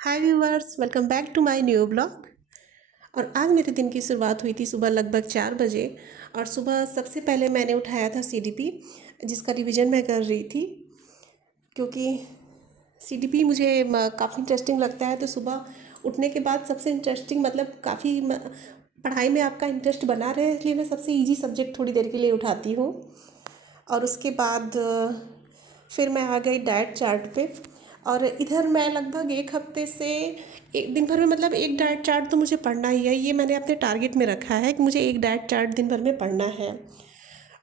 Hi viewers, welcome back to my new blog. और आज मेरे दिन की शुरुआत हुई थी सुबह लगभग 4 बजे। और सुबह सबसे पहले मैंने उठाया था सीडीपी, जिसका रिवीजन मैं कर रही थी। क्योंकि सीडीपी मुझे काफ़ी इंटरेस्टिंग लगता है। तो सुबह उठने के बाद सबसे इंटरेस्टिंग मतलब काफ़ी पढ़ाई में आपका इंटरेस्ट बना रहे, इसलिए मैं सबसे इजी सब्जेक्ट थोड़ी देर के लिए उठाती हूँ। और उसके बाद फिर मैं आ गई डाइट चार्ट पे। और इधर मैं लगभग एक हफ्ते से एक दिन भर में मतलब एक डाइट चार्ट तो मुझे पढ़ना ही है। ये मैंने अपने टारगेट में रखा है कि मुझे एक डाइट चार्ट दिन भर में पढ़ना है।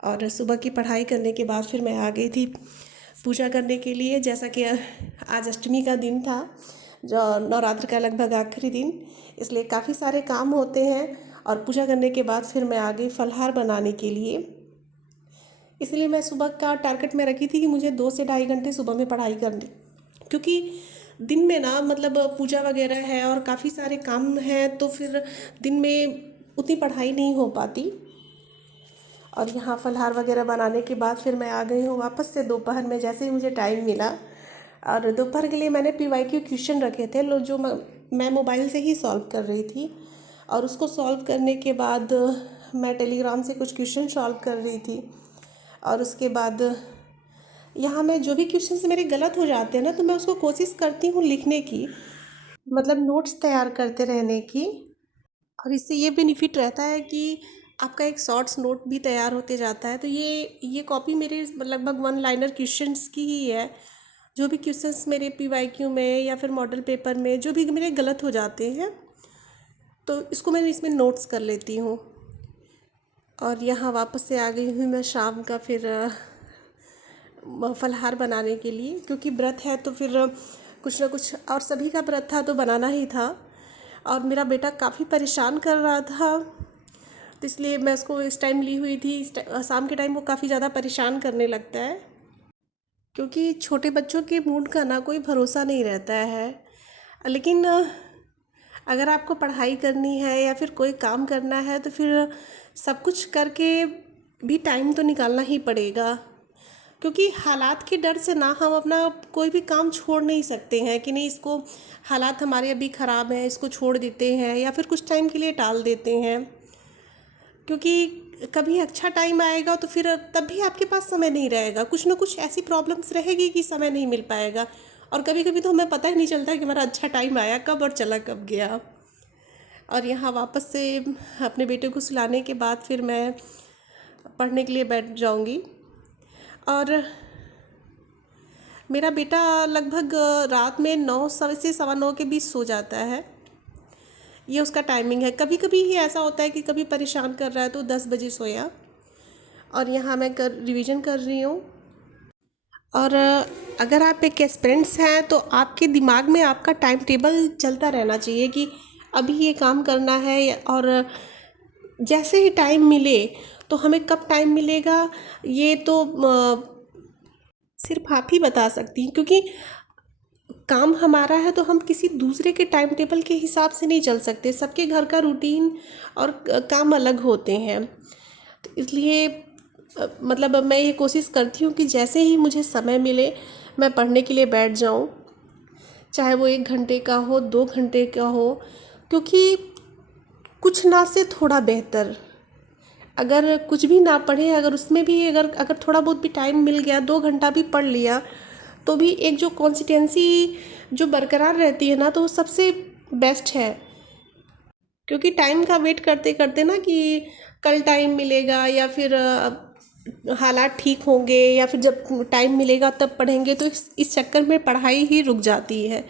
और सुबह की पढ़ाई करने के बाद फिर मैं आ गई थी पूजा करने के लिए। जैसा कि आज अष्टमी का दिन था, जो नवरात्र का लगभग आखिरी दिन, इसलिए काफ़ी सारे काम होते हैं। और पूजा करने के बाद फिर मैं आ गई फलहार बनाने के लिए। इसलिए मैं सुबह का टारगेट में रखी थी कि मुझे 2 से ढाई घंटे सुबह में पढ़ाई करनी, क्योंकि दिन में ना मतलब पूजा वगैरह है और काफ़ी सारे काम हैं, तो फिर दिन में उतनी पढ़ाई नहीं हो पाती। और यहाँ फलहार वगैरह बनाने के बाद फिर मैं आ गई हूँ वापस से दोपहर में, जैसे ही मुझे टाइम मिला। और दोपहर के लिए मैंने पीवाईक्यू क्वेश्चन रखे थे, लो जो मैं मोबाइल से ही सॉल्व कर रही थी। और उसको सॉल्व करने के बाद मैं टेलीग्राम से कुछ क्वेश्चन सॉल्व कर रही थी। और उसके बाद यहाँ मैं जो भी क्वेश्चंस मेरे गलत हो जाते हैं ना, तो मैं उसको कोशिश करती हूँ लिखने की, मतलब नोट्स तैयार करते रहने की। और इससे ये बेनिफिट रहता है कि आपका एक शॉर्ट्स नोट भी तैयार होते जाता है। तो ये कॉपी मेरे लगभग वन लाइनर क्वेश्चंस की ही है। जो भी क्वेश्चंस मेरे पीवाईक्यू में या फिर मॉडल पेपर में जो भी मेरे गलत हो जाते हैं, तो इसको मैं इसमें नोट्स कर लेती हूँ। और यहाँ वापस से आ गई हूँ मैं शाम का फिर फलहार बनाने के लिए, क्योंकि व्रत है तो फिर कुछ ना कुछ, और सभी का व्रत था तो बनाना ही था। और मेरा बेटा काफ़ी परेशान कर रहा था, तो इसलिए मैं उसको इस टाइम ली हुई थी। शाम के टाइम वो काफ़ी ज़्यादा परेशान करने लगता है, क्योंकि छोटे बच्चों के मूड का ना कोई भरोसा नहीं रहता है। लेकिन अगर आपको पढ़ाई करनी है या फिर कोई काम करना है, तो फिर सब कुछ करके भी टाइम तो निकालना ही पड़ेगा। क्योंकि हालात के डर से ना हम अपना कोई भी काम छोड़ नहीं सकते हैं कि नहीं, इसको हालात हमारे अभी ख़राब हैं, इसको छोड़ देते हैं या फिर कुछ टाइम के लिए टाल देते हैं। क्योंकि कभी अच्छा टाइम आएगा तो फिर तब भी आपके पास समय नहीं रहेगा, कुछ ना कुछ ऐसी प्रॉब्लम्स रहेगी कि समय नहीं मिल पाएगा। और कभी कभी तो हमें पता ही नहीं चलता कि हमारा अच्छा टाइम आया कब और चला कब गया। और यहाँ वापस से अपने बेटे को सुलाने के बाद फिर मैं पढ़ने के लिए बैठ जाऊँगी। और मेरा बेटा लगभग रात में 9 से 9:15 के बीच सो जाता है। ये उसका टाइमिंग है। कभी कभी ही ऐसा होता है कि कभी परेशान कर रहा है तो 10 बजे सोया। और यहाँ मैं रिवीजन कर रही हूँ। और अगर आप एक एस्पिरेंट्स हैं तो आपके दिमाग में आपका टाइम टेबल चलता रहना चाहिए कि अभी ये काम करना है। और जैसे ही टाइम मिले, तो हमें कब टाइम मिलेगा ये तो सिर्फ आप ही बता सकती हैं। क्योंकि काम हमारा है तो हम किसी दूसरे के टाइम टेबल के हिसाब से नहीं चल सकते। सबके घर का रूटीन और काम अलग होते हैं। तो इसलिए मतलब अब मैं ये कोशिश करती हूँ कि जैसे ही मुझे समय मिले मैं पढ़ने के लिए बैठ जाऊँ, चाहे वो 1 घंटे का हो, 2 घंटे का हो। क्योंकि कुछ ना से थोड़ा बेहतर, अगर कुछ भी ना पढ़े, अगर उसमें भी अगर अगर थोड़ा बहुत भी टाइम मिल गया, 2 घंटा भी पढ़ लिया, तो भी एक जो कॉन्सिस्टेंसी जो बरकरार रहती है ना, तो वो सबसे बेस्ट है। क्योंकि टाइम का वेट करते करते ना कि कल टाइम मिलेगा या फिर हालात ठीक होंगे या फिर जब टाइम मिलेगा तब पढ़ेंगे, तो इस चक्कर में पढ़ाई ही रुक जाती है।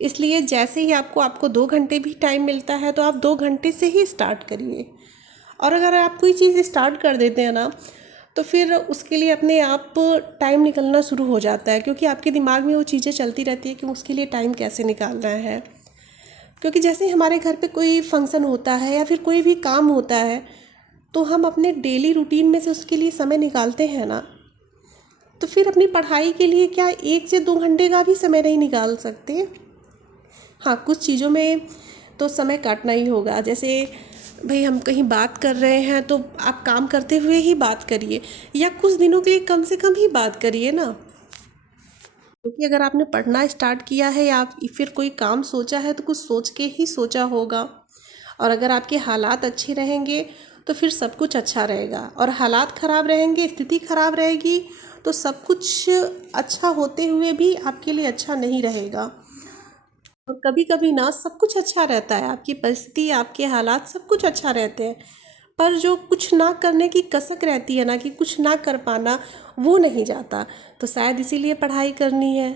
इसलिए जैसे ही आपको आपको 2 घंटे भी टाइम मिलता है तो आप 2 घंटे से ही स्टार्ट करिए। और अगर आप कोई चीज़ स्टार्ट कर देते हैं ना, तो फिर उसके लिए अपने आप टाइम निकलना शुरू हो जाता है। क्योंकि आपके दिमाग में वो चीज़ें चलती रहती है कि उसके लिए टाइम कैसे निकालना है। क्योंकि जैसे हमारे घर पे कोई फंक्शन होता है या फिर कोई भी काम होता है, तो हम अपने डेली रूटीन में से उसके लिए समय निकालते हैं ना, तो फिर अपनी पढ़ाई के लिए क्या 1 से 2 घंटे का भी समय नहीं निकाल सकते। हाँ, कुछ चीज़ों में तो समय काटना ही होगा। जैसे भाई हम कहीं बात कर रहे हैं तो आप काम करते हुए ही बात करिए, या कुछ दिनों के लिए कम से कम ही बात करिए ना। क्योंकि अगर आपने पढ़ना स्टार्ट किया है या आप फिर कोई काम सोचा है तो कुछ सोच के ही सोचा होगा। और अगर आपके हालात अच्छे रहेंगे तो फिर सब कुछ अच्छा रहेगा, और हालात ख़राब रहेंगे, स्थिति ख़राब रहेगी तो सब कुछ अच्छा होते हुए भी आपके लिए अच्छा नहीं रहेगा। और कभी कभी ना सब कुछ अच्छा रहता है, आपकी परिस्थिति, आपके हालात सब कुछ अच्छा रहते हैं, पर जो कुछ ना करने की कसक रहती है ना, कि कुछ ना कर पाना, वो नहीं जाता। तो शायद इसीलिए पढ़ाई करनी है।